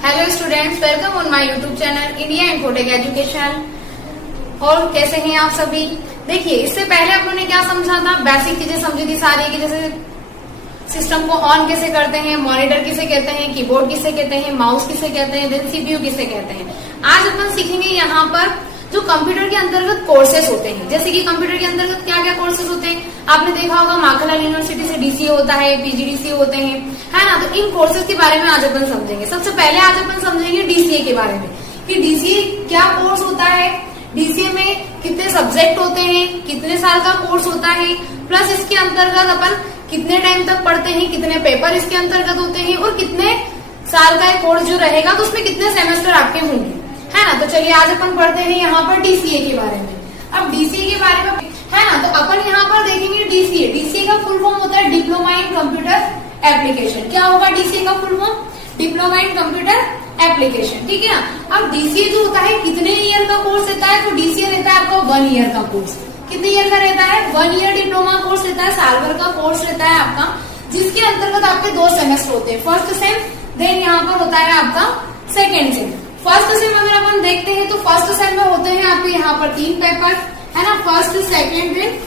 Hello students, welcome on my YouTube channel India infotech education. और कैसे हैं आप सभी। देखिए, इससे पहले अपन ने क्या समझा था, बेसिक चीजें समझी थी सारी की, जैसे सिस्टम को ऑन कैसे करते हैं, मॉनिटर किसे कहते हैं, कीबोर्ड किसे कहते हैं, माउस किसे कहते हैं, देन सीपीयू किसे कहते हैं। आज अपन सीखेंगे यहाँ पर जो कंप्यूटर के अंतर्गत कोर्सेस होते हैं। जैसे कि कंप्यूटर के अंतर्गत क्या क्या कोर्सेस होते हैं, आपने देखा होगा माखनलाल यूनिवर्सिटी से डीसीए होता है, पीजीडीसीए होते हैं, है ना। तो इन कोर्सेज के बारे में आज अपन समझेंगे। सबसे पहले आज अपन समझेंगे डीसीए के बारे में कि डीसीए क्या कोर्स होता है, डीसीए में कितने सब्जेक्ट होते हैं, कितने साल का कोर्स होता है, प्लस इसके अंतर्गत अपन कितने टाइम तक पढ़ते हैं, कितने पेपर इसके अंतर्गत होते हैं और कितने साल का कोर्स जो रहेगा तो उसमें कितने सेमेस्टर आपके होंगे, है ना। तो चलिए आज अपन पढ़ते हैं यहाँ पर डीसीए के बारे में। अब डीसीए के बारे में, है ना, तो अपन यहाँ पर देखेंगे डीसीए। डीसीए का फुल फॉर्म होता है डिप्लोमा इन कंप्यूटर एप्लीकेशन। क्या होगा डीसीए का full form? Diploma in computer application, ठीक है ना। अब डीसीए जो होता है कितने ईयर का कोर्स रहता है, तो डीसीए रहता है आपका 1 ईयर का कोर्स। कितने ईयर का रहता है? 1 ईयर डिप्लोमा कोर्स रहता है, साल भर का कोर्स रहता है आपका, जिसके अंतर्गत आपके 2 सेमेस्टर होते हैं, फर्स्ट सेम, देन यहाँ पर होता है आपका सेकेंड सेम। फर्स्ट सेम अगर अपन देखते हैं तो फर्स्ट सेम में होते हैं आपके यहाँ पर 3 पेपर, है ना, first second and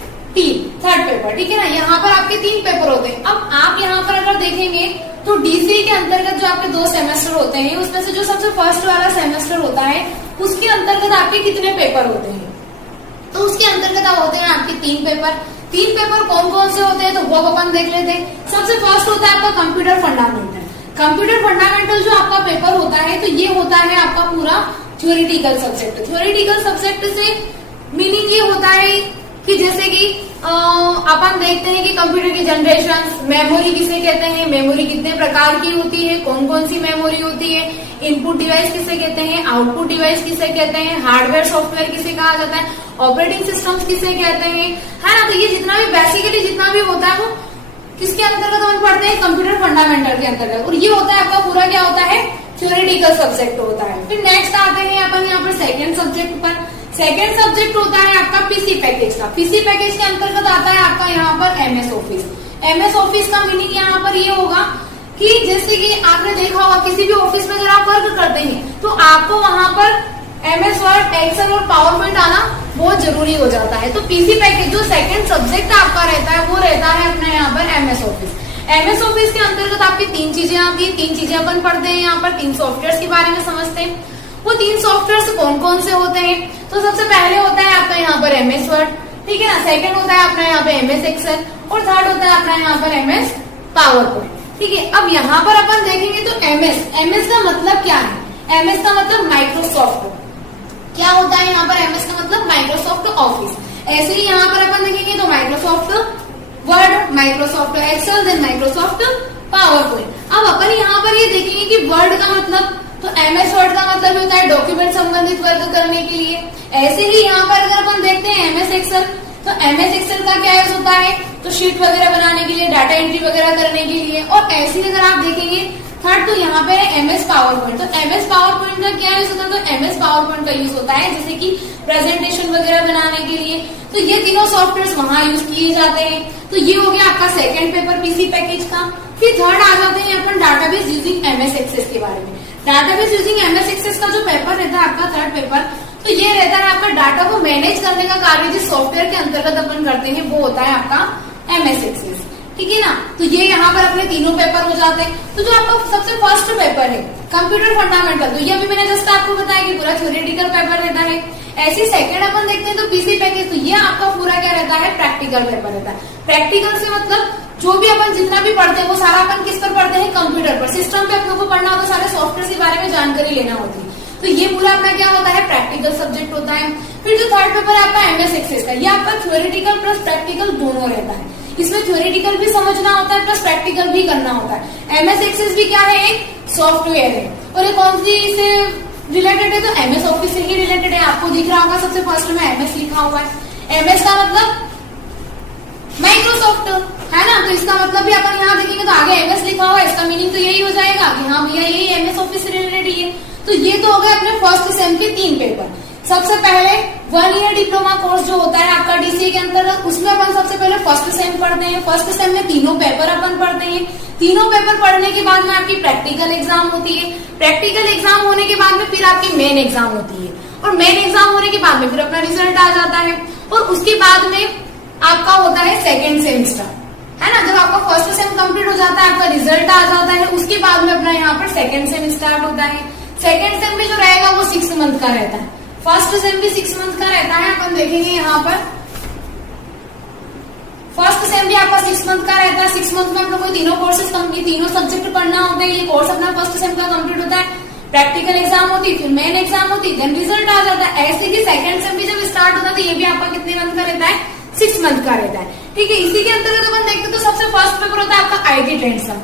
third paper, ठीक है ना। यहाँ पर आपके 3 पेपर होते हैं। अब आप यहाँ पर अगर देखेंगे तो डीसीए के अंतर्गत जो आपके 2 सेमेस्टर होते हैं, उसमें से जो सबसे फर्स्ट वाला सेमेस्टर होता है उसके अंतर्गत आपके कितने पेपर होते हैं, तो उसके अंतर्गत होते हैं आपके 3 पेपर। 3 पेपर कौन कौन से होते हैं तो वो अपन देख लेते हैं। सबसे फर्स्ट होता है आपका कंप्यूटर फंडामेंटल। कंप्यूटर फंडामेंटल जो आपका पेपर होता है तो ये होता है आपका पूरा थ्योरेटिकल सब्जेक्ट। थ्योरेटिकल सब्जेक्ट से मीनिंग ये होता है कि जैसे कि अपन देखते हैं कि कंप्यूटर की जनरेशन, मेमोरी किसे कहते हैं, मेमोरी कितने प्रकार की होती है, कौन कौन सी मेमोरी होती है, इनपुट डिवाइस किसे कहते हैं, आउटपुट डिवाइस किसे कहते हैं, हार्डवेयर सॉफ्टवेयर किसे कहा जाता है, ऑपरेटिंग सिस्टम्स किसे कहते हैं, है ना। तो ये जितना भी बेसिकली जितना भी होता है वो किसके अंतर्गत हम पढ़ते हैं, कंप्यूटर फंडामेंटल के अंतर्गत। और ये होता है आपका पूरा क्या होता है, थ्योरेटिकल सब्जेक्ट होता है। फिर नेक्स्ट आते हैं अपन यहाँ पर सेकेंड सब्जेक्ट पर। सेकेंड सब्जेक्ट होता है आपका पीसी पैकेज का। पीसी पैकेज के अंतर्गत आता है आपका यहाँ पर एमएस ऑफिस। एमएस ऑफिस का मीनिंग यहाँ पर ये होगा कि जैसे कि आपने देखा होगा किसी भी ऑफिस में अगर आप वर्क करते हैं तो आपको वहां पर एमएस वर्ड, एक्सेल और पावर पॉइंट आना बहुत जरूरी हो जाता है। तो पीसी पैकेज जो सेकंड सब्जेक्ट आपका रहता है वो रहता है अपना यहाँ पर एमएस ऑफिस। एमएस ऑफिस के अंतर्गत आपकी 3 चीजें आती है। 3 चीजें अपन पढ़ते हैं यहाँ पर, 3 सॉफ्टवेयर के बारे में समझते हैं। वो 3 सॉफ्टवेयर कौन कौन से होते हैं, तो सबसे पहले होता है आपका यहाँ पर एमएस वर्ड, ठीक है ना, सेकंड होता है अपना यहाँ पे एमएस एक्सेल और थर्ड होता है अपना यहाँ पर एमएस पावर पॉइंट, ठीक है। अब यहाँ पर अपन देखेंगे तो एमएस का मतलब क्या है, एमएस का मतलब माइक्रोसॉफ्ट क्या होता है यहाँ पर, एमएस का मतलब माइक्रोसॉफ्ट ऑफिस। ऐसे ही यहाँ पर अपन देखेंगे तो Microsoft Word, Microsoft Excel, then Microsoft PowerPoint. अब अपन यहाँ पर ये देखेंगे कि वर्ड का मतलब, तो एमएस वर्ड का मतलब होता है डॉक्यूमेंट संबंधित वर्क करने के लिए। ऐसे ही यहाँ पर अगर अपन देखते हैं एमएस एक्सेल, तो एमएस एक्सेल का क्या यूज होता है, तो शीट वगैरह बनाने के लिए, डाटा एंट्री वगैरह करने के लिए। और ऐसे ही अगर आप देखेंगे थर्ड, तो यहाँ पे एमएस पावर पॉइंट। तो एमएस पावर पॉइंट का क्या यूज होता है, तो एमएस पावर पॉइंट का यूज होता है जैसे कि प्रेजेंटेशन वगैरह बनाने के लिए। तो ये तीनों सॉफ्टवेयर वहां यूज किए जाते हैं। तो ये हो गया आपका सेकेंड पेपर पीसी पैकेज का। फिर थर्ड आ जाते हैं अपन डाटाबेस यूजिंग एमएस एक्सेस के बारे में। डाटाबेस यूजिंग एमएस एक्सेस का जो पेपर रहता है आपका थर्ड पेपर, तो ये रहता है आपका डाटा को मैनेज करने का कार्य जिस सॉफ्टवेयर के अंतर्गत अपन करते हैं वो होता है आपका एमएस एक्सेस, ठीक है ना। तो ये यहाँ पर अपने तीनों पेपर हो जाते हैं। तो जो आपका सबसे फर्स्ट पेपर है कंप्यूटर फंडामेंटल, तो ये अभी मैंने जस्ट आपको बताया कि पूरा थ्योरेटिकल पेपर रहता है। ऐसे सेकंड अपन देखते हैं तो पीसी पैकेज, तो ये आपका पूरा क्या रहता है, प्रैक्टिकल पेपर रहता है। प्रैक्टिकल से मतलब जो भी अपन जितना भी पढ़ते हैं वो सारा अपन किस पर पढ़ते हैं, कंप्यूटर पर। सिस्टम पे अपनों को पढ़ना होता है, सारे सॉफ्टवेयर के बारे में जानकारी लेना होती है। तो ये पूरा अपना क्या होता है, प्रैक्टिकल सब्जेक्ट होता है। फिर जो थर्ड पेपर है आपका एमएस एक्सेस का, ये आपका थ्योरेटिकल प्लस प्रैक्टिकल दोनों रहता है। इसमें थ्योरेटिकल भी समझना होता है प्लस प्रैक्टिकल भी करना होता है। एमएस एक्सेस भी क्या है, एक सॉफ्टवेयर है। और ये कौन सी से रिलेटेड है, तो एमएस ऑफिस से ही रिलेटेड है। आपको दिख रहा होगा सबसे फर्स्ट में एमएस लिखा हुआ है। एमएस का मतलब माइक्रोसॉफ्ट, है ना। तो इसका मतलब भी अपन यहाँ देखेंगे तो आगे एमएस लिखा हुआ है, इसका मीनिंग तो यही हो जाएगा कि हाँ भैया यही एमएस ऑफिस से रिलेटेड ही है। तो ये तो हो गए अपने फर्स्ट सेम के 3 पेपर। सबसे पहले 1 ईयर डिप्लोमा कोर्स जो होता है आपका डीसीए के अंतर्गत, उसमें अपन सबसे पहले फर्स्ट सेम पढ़ते हैं। फर्स्ट सेम में तीनों पेपर अपन पढ़ते हैं। तीनों पेपर पढ़ने के बाद में आपकी प्रैक्टिकल एग्जाम होती है। प्रैक्टिकल एग्जाम होने के बाद में फिर आपकी मेन एग्जाम होती है, और मेन एग्जाम होने के बाद में फिर अपना रिजल्ट आ जाता है, और उसके बाद में आपका होता है सेकेंड सेमेस्टर, है ना। जब आपका फर्स्ट सेम कंप्लीट हो जाता है, आपका रिजल्ट आ जाता है, उसके बाद में अपना यहाँ पर सेकेंड सेम स्टार्ट होता है। सेकेंड सेम में जो रहेगा वो 6 मंथ का रहता है, फर्स्ट सेम भी 6 मंथ का रहता है। अपन देखेंगे यहाँ पर फर्स्ट सेम भी आपका 6 मंथ का रहता है। 6 मंथ में आप लोग को तीनों कोर्सेज कंप्लीट, तीनों सब्जेक्ट पढ़ना होता है। ये कोर्स अपना फर्स्ट सेम का कंप्लीट होता है, प्रैक्टिकल एग्जाम होती है, फिर मेन एग्जाम होती है, देन रिजल्ट आ जाता है। ऐसे ही सेकंड सेम भी जब स्टार्ट होता है तो ये भी आपका कितने मंथ का रहता है, 6 मंथ का रहता है। ठीक है, इसी के अंतर्गत अपन देखते तो सबसे फर्स्ट पेपर होता है आपका आईटी ट्रेंड्स का।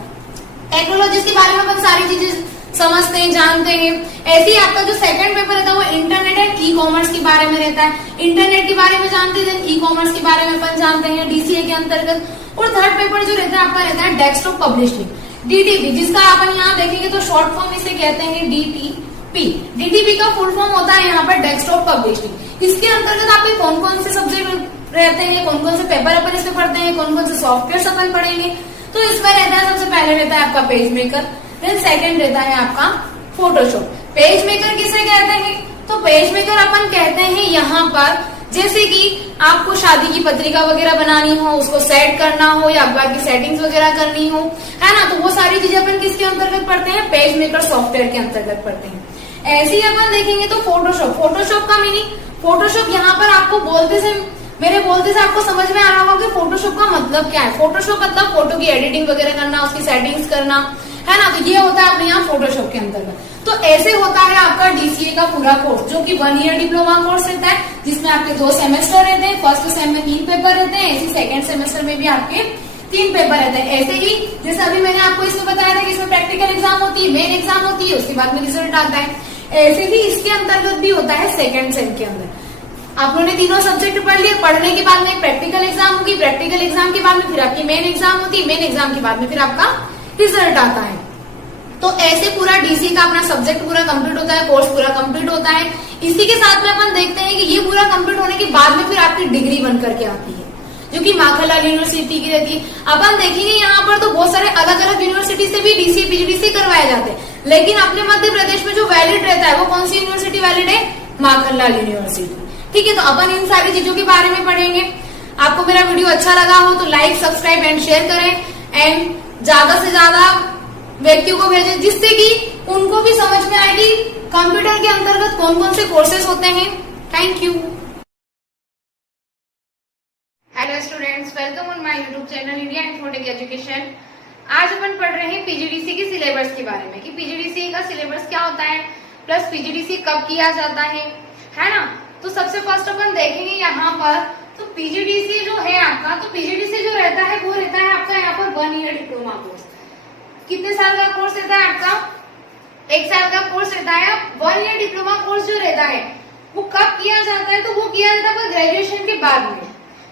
टेक्नोलॉजी के बारे में अपन सारी चीजें समझते हैं, जानते हैं। ऐसे ही आपका जो सेकंड पेपर रहता है वो इंटरनेट एंड ई कॉमर्स के बारे में रहता है। इंटरनेट के बारे में जानते हैं, ई कॉमर्स के बारे में अपन जानते हैं डीसीए के अंतर्गत। और थर्ड पेपर जो रहता है आपका रहता है डेस्कटॉप पब्लिशिंग, डीटीपी, जिसका अपन यहाँ देखेंगे तो शॉर्ट फॉर्म इसे कहते हैं डीटीपी। डीटीपी का फुल फॉर्म होता है यहाँ पर डेस्कटॉप पब्लिशिंग। इसके अंतर्गत आपके कौन कौन से सब्जेक्ट रहते हैं, कौन कौन से पेपर अपन इसमें पढ़ते हैं, कौन कौन से सॉफ्टवेयर अपन पढ़ेंगे। तो इसमें रहता है सबसे पहले रहता है आपका पेज मेकर, देन सेकंड रहता है आपका फोटोशॉप। पेज मेकर किसे कहते हैं, तो पेज मेकर अपन कहते हैं यहाँ पर जैसे कि आपको शादी की पत्रिका वगैरह बनानी हो, उसको सेट करना हो या अखबार की सेटिंग्स वगैरह करनी हो, है ना, तो वो सारी चीजें अपन किसके अंतर्गत पढ़ते हैं, पेज मेकर सॉफ्टवेयर के अंतर्गत पढ़ते हैं। ऐसे ही अपन देखेंगे तो फोटोशॉप। फोटोशॉप का मीनिंग, फोटोशॉप यहाँ पर आपको मेरे बोलते से आपको समझ में आ रहा होगा कि फोटोशॉप का मतलब क्या है। फोटोशॉप मतलब फोटो की एडिटिंग वगैरह करना, उसकी सेटिंग्स करना, है ना, तो ये होता है अपने यहाँ फोटोशॉप के अंतर्गत। तो ऐसे होता है आपका डीसीए का पूरा कोर्स, जो कि 1 ईयर डिप्लोमा कोर्स रहता है, जिसमें आपके 2 सेमेस्टर रहते हैं। फर्स्ट सेम में 3 पेपर रहते हैं, ऐसे सेकंड सेमेस्टर में भी आपके 3 पेपर रहते हैं। ऐसे ही जैसे अभी मैंने आपको इसमें बताया था कि इसमें प्रैक्टिकल एग्जाम होती है, मेन एग्जाम होती है, उसके बाद में रिजल्ट आता है। ऐसे ही इसके अंतर्गत भी होता है सेकंड सेम के अंदर। आप लोगों ने तीनों सब्जेक्ट पढ़ लिए, पढ़ने के बाद में प्रैक्टिकल एग्जाम होगी, प्रैक्टिकल एग्जाम के बाद में फिर आपकी मेन एग्जाम होती है, मेन एग्जाम के बाद में फिर आपका रिजल्ट आता है। तो ऐसे पूरा डीसी का अपना सब्जेक्ट पूरा कंप्लीट होता है, कोर्स पूरा कंप्लीट होता है। इसी के साथ में अपन देखते हैं कि ये पूरा कंप्लीट होने के बाद में फिर आपकी डिग्री बन करके आती है, जो कि माखनलाल यूनिवर्सिटी की रहती है। अपन देखेंगे यहाँ पर तो बहुत सारे अलग अलग यूनिवर्सिटी से भी डीसी पीजीडीसी करवाए जाते हैं, लेकिन अपने मध्य प्रदेश में जो वैलिड रहता है वो कौन सी यूनिवर्सिटी वैलिड है, माखनलाल यूनिवर्सिटी। ठीक है, तो अपन इन सारी चीजों के बारे में पढ़ेंगे। आपको मेरा वीडियो अच्छा लगा हो तो लाइक, सब्सक्राइब एंड शेयर करें, एंड ज्यादा से ज्यादा व्यक्तियों को भेजें, जिससे कि उनको भी समझ में आए कि कंप्यूटर के अंतर्गत कौन कौन से कोर्सेज होते हैं। Thank you. Hello students, welcome on my YouTube channel India infotech education. आज अपन पढ़ रहे हैं पीजीडीसी के सिलेबस के बारे में कि पीजीडीसी का सिलेबस क्या होता है, प्लस पीजीडीसी कब किया जाता है ना। तो सबसे फर्स्ट अपन देखेंगे यहाँ पर तो पीजीडीसी जो है आपका, तो पीजीडीसी जो रहता है वो रहता है आपका यहाँ पर 1 ईयर डिप्लोमा कोर्स। कितने साल का कोर्स रहता है आपका, 1 साल का कोर्स रहता है। 1 ईयर डिप्लोमा कोर्स जो रहता है वो कब किया जाता है, तो वो किया जाता है ग्रेजुएशन के बाद में,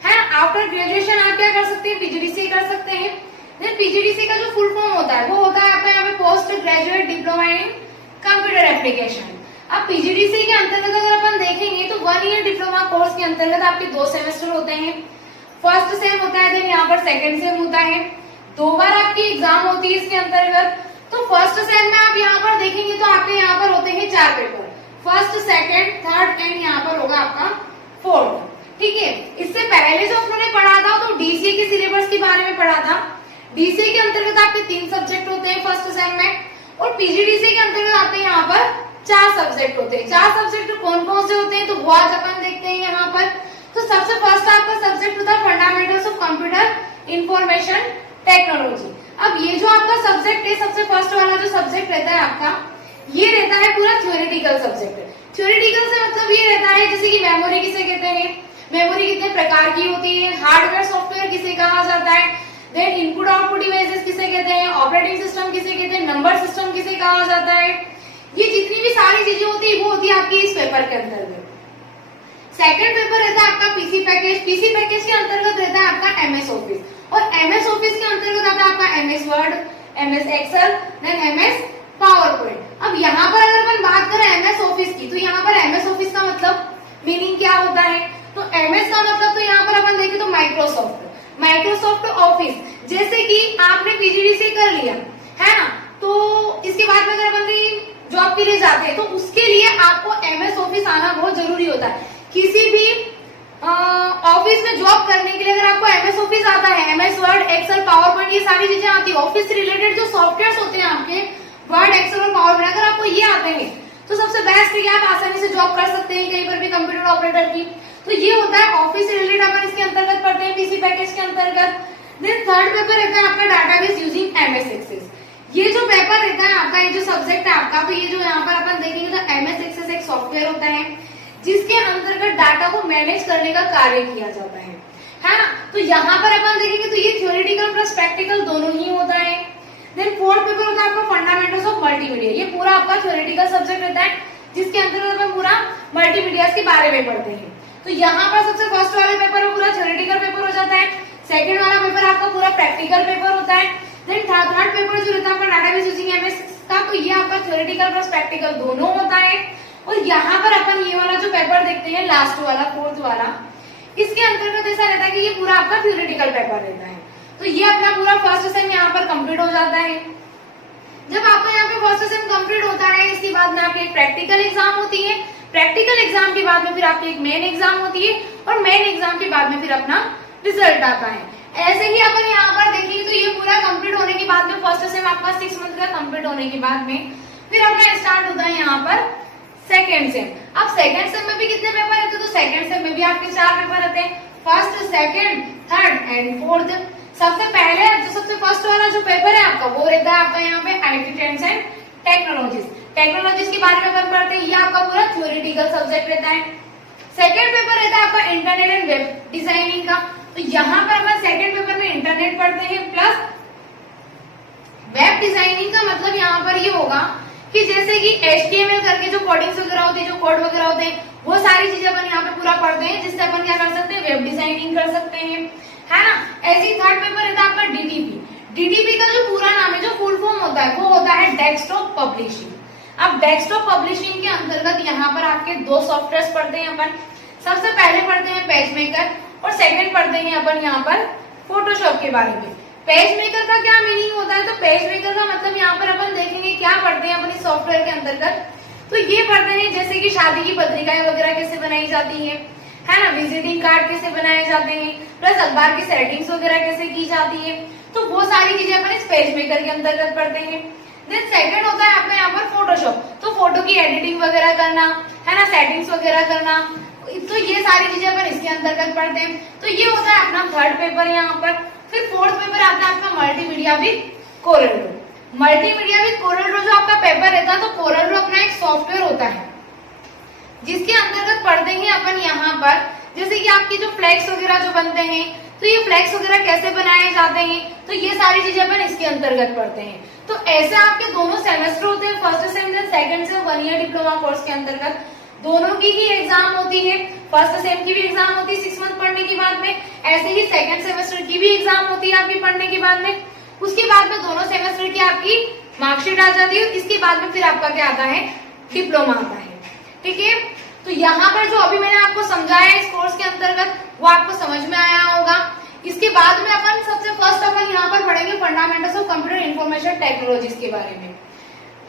है। आफ्टर ग्रेजुएशन आप क्या कर सकते हैं, पीजीडीसी कर सकते हैं। देन पीजीडीसी का जो फुल फॉर्म होता है वो होता है आपका यहाँ पे post graduate diploma in computer application. अब पीजीडीसी के अंतर्गत अगर अपन देखेंगे तो 1 ईयर डिप्लोमा कोर्स के अंतर्गत आपके 2 सेमेस्टर होते हैं। फर्स्ट सेम होता है, देन यहाँ पर सेकंड सेम होता है। 2 बार आपकी एग्जाम होती है इसके अंतर्गत। तो फर्स्ट सेम में आप यहाँ पर देखेंगे तो आपके यहाँ पर होते हैं 4 paper, first, second, third and यहाँ पर होगा आपका 4th। ठीक है, इससे पहले जो उन्होंने पढ़ा था तो डीसीए के सिलेबस के बारे में पढ़ा था। डीसीए के अंतर्गत आपके 3 सब्जेक्ट होते हैं फर्स्ट सेम में, और पीजीडीसी के अंतर्गत आपके यहाँ पर 4 सब्जेक्ट होते हैं। 4 सब्जेक्ट कौन कौन से होते हैं तो वो आज अपन देखते हैं यहाँ पर। तो सबसे फर्स्ट आपका सब्जेक्ट होता है fundamentals of computer information technology. अब ये जो आपका सब्जेक्ट है, सबसे फर्स्ट वाला जो सब्जेक्ट रहता है आपका, ये रहता है पूरा थ्योरेटिकल सब्जेक्ट। थ्योरेटिकल से मतलब ये रहता है जैसे कि मेमोरी किसे कहते हैं, मेमोरी कितने प्रकार की होती है, हार्डवेयर सॉफ्टवेयर किसे कहा जाता है, देन इनपुट आउटपुट डिवाइसेस किसे कहते हैं, ऑपरेटिंग सिस्टम किसे कहते हैं, नंबर सिस्टम किसे कहा जाता है। ये जितनी भी सारी चीजें होती है वो होती है आपकी इस पेपर के अंतर्गत। सेकंड पेपर रहता है आपका पीसी पैकेज। पीसी पैकेज के अंतर्गत रहता है आपका एमएस ऑफिस, और एमएस ऑफिस के अंतर्गत आता है आपका MS Word, MS Excel, then MS PowerPoint. अब यहाँ पर अगर अपन बात करें एमएस ऑफिस की, तो यहाँ पर एमएस ऑफिस का मतलब मीनिंग क्या होता है, तो एमएस का मतलब तो यहाँ पर अपन देखें तो माइक्रोसॉफ्ट ऑफिस, जैसे कि आपने पीजीडीसी कर लिया है ना, तो इसके बाद में अगर अपन जॉब के लिए जाते हैं तो उसके लिए आपको एमएस ऑफिस आना बहुत जरूरी होता है। किसी भी ऑफिस में जॉब करने के लिए अगर आपको एमएस ऑफिस आता है, MS Word, Excel, PowerPoint, ये सारी चीजें आती है, ऑफिस से रिलेटेड जो सॉफ्टवेयर होते हैं आपके वर्ड, एक्सेल और पावर पॉइंट, अगर आपको ये आते हैं तो सबसे बेस्ट है कि आप आसानी से जॉब कर सकते हैं कहीं पर भी कंप्यूटर ऑपरेटर की। तो ये होता है ऑफिस से रिलेटेड, अपन इसके अंतर्गत पढ़ते हैं पीसी पैकेज के अंतर्गत। देन थर्ड पेपर रहता है आपका डाटाबेस यूजिंग एमएस एक्सेस। ये जो पेपर रहता है आपका, ये जो सब्जेक्ट है आपका, तो ये जो यहाँ पर अपन देखेंगे तो एमएस एक्सेस एक सॉफ्टवेयर होता है जिसके अंतर्गत डाटा को मैनेज करने का कार्य किया जाता है ना। तो यहाँ पर अपन देखेंगे तो ये थ्योरेटिकल प्लस प्रैक्टिकल दोनों ही होता है। देन फोर्थ पेपर होता है आपका फंडामेंटल्स ऑफ मल्टीमीडिया। ये पूरा आपका थ्योरेटिकल सब्जेक्ट रहता है जिसके अंतर्गत अपन पूरा मल्टीमीडिया के बारे में पढ़ते हैं। तो यहाँ पर सबसे फर्स्ट वाले पेपर में पूरा थ्योरेटिकल पेपर हो जाता है, सेकंड वाला पेपर आपका पूरा प्रैक्टिकल पेपर होता है। देन थर्ड पेपर जो रहता है आपका डाटाबेस यूजिंग एमएस का, तो ये आपका थ्योरेटिकल प्लस प्रैक्टिकल दोनों होता है। और यहाँ पर अपन ये वाला जो पेपर देखते हैं लास्ट वाला, फोर्थ वाला, इसके अंतर्गत ऐसा रहता है कि ये पूरा आपका थ्योरेटिकल पेपर रहता है। तो ये अपना पूरा फर्स्ट सेम यहाँ पर कंप्लीट हो जाता है। जब आपका यहाँ पे फर्स्ट सेम कंप्लीट होता है, इसके बाद में आपकी एक प्रैक्टिकल एग्जाम होती है, प्रैक्टिकल एग्जाम के बाद में फिर आपकी एक मेन एग्जाम होती है, और मेन एग्जाम के बाद में फिर अपना रिजल्ट आता है। ऐसे ही अपन यहाँ पर देखेंगे तो ये पूरा कंप्लीट होने के बाद में फर्स्ट सेम आपका 6 मंथ का कंप्लीट होने के बाद में फिर अपना स्टार्ट होता है यहाँ पर सेकेंड सेम। अब सेकेंड सेम में भी कितने पेपर रहते हैं, तो सेकेंड सेम में भी आपके 4 पेपर रहते हैं, first, second, third and fourth. सबसे पहले जो सबसे फर्स्ट वाला जो पेपर है आपका वो रहता है आपका यहाँ पे IT trends and technologies. Technologies के बारे में अपन पढ़ते हैं, ये आपका पूरा थ्योरेटिकल सब्जेक्ट रहता है। सेकेंड पेपर रहता है आपका इंटरनेट एंड वेब डिजाइनिंग का। तो यहाँ पर अपन सेकेंड पेपर में इंटरनेट पढ़ते हैं प्लस वेब डिजाइनिंग का। मतलब यहाँ पर ये होगा कि जैसे कि HTML करके जो कोडिंग्स वगैरह होते हैं, जो कोड वगैरह होते हैं, वो सारी चीजें अपन यहाँ पे पूरा पढ़ते हैं, जिससे अपन क्या कर सकते हैं, वेब डिजाइनिंग कर सकते हैं, है ना। ऐसे ही थर्ड पेपर रहता है आपका डीटीपी। डीटीपी का जो पूरा नाम है, जो फुल फॉर्म होता है, वो होता है डेस्कटॉप पब्लिशिंग। अब डेस्कटॉप पब्लिशिंग के अंतर्गत यहाँ पर आपके 2 सॉफ्टवेयर पढ़ते हैं अपन। सबसे पहले पढ़ते हैं पेज मेकर और सेकंड पढ़ते हैं अपन यहाँ पर फोटोशॉप के बारे में। पेज मेकर का क्या मीनिंग होता है, तो पेज मेकर का मतलब यहाँ पर अपन देखेंगे क्या पढ़ते हैं अपन इस सॉफ्टवेयर के अंतर्गत। तो ये पढ़ते हैं जैसे कि शादी की पत्रिकाएं वगैरह कैसे बनाई जाती है ना, विजिटिंग कार्ड कैसे बनाए जाते हैं, प्लस अखबार की सेटिंग्स वगैरह कैसे की जाती है। तो वो सारी चीजें अपन इस पेज मेकर के अंतर्गत पढ़ते हैं। देन सेकंड होता है आपका यहाँ पर फोटोशॉप। तो फोटो की एडिटिंग वगैरह करना है ना, सेटिंग्स वगैरह करना, तो ये सारी चीजें अपन इसके अंतर्गत पढ़ते हैं। तो ये होता है अपना थर्ड पेपर यहाँ पर। फिर फोर्थ पेपर आता है आपका multimedia with Corel Draw. Multimedia with Corel Draw जो आपका पेपर रहता है, तो कोरल ड्रॉ अपना एक सॉफ्टवेयर होता है जिसके अंतर्गत पढ़ते हैं अपन यहाँ पर जैसे कि आपकी जो फ्लैक्स वगैरह जो बनते हैं, तो ये फ्लैक्स वगैरह कैसे बनाए जाते हैं, तो ये सारी चीजें अपन इसके अंतर्गत पढ़ते हैं। तो ऐसे आपके दोनों सेमेस्टर होते हैं, first sem second same 1 year diploma course के अंतर्गत दोनों की ही एग्जाम होती है। फर्स्ट सेम की भी एग्जाम होती है 6 मंथ पढ़ने के बाद में, ऐसे ही सेकंड सेमेस्टर की भी एग्जाम होती है आपकी पढ़ने के बाद में। उसके बाद में दोनों सेमेस्टर की आपकी मार्कशीट आ जाती है। इसके बाद में फिर आपका क्या आता है, डिप्लोमा आता है। ठीक है, तो यहाँ पर जो अभी मैंने आपको समझाया इस कोर्स के अंतर्गत वो आपको समझ में आया होगा। इसके बाद में अपन सबसे फर्स्ट अपन यहाँ पर पढ़ेंगे fundamentals of computer information technologies के बारे में।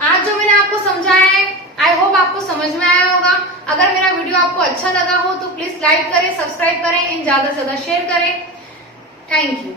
आज जो मैंने आपको समझाया है आई होप आपको समझ में आया होगा। अगर मेरा वीडियो आपको अच्छा लगा हो तो प्लीज लाइक करें, सब्सक्राइब करें एंड ज्यादा से ज्यादा शेयर करें। Thank you.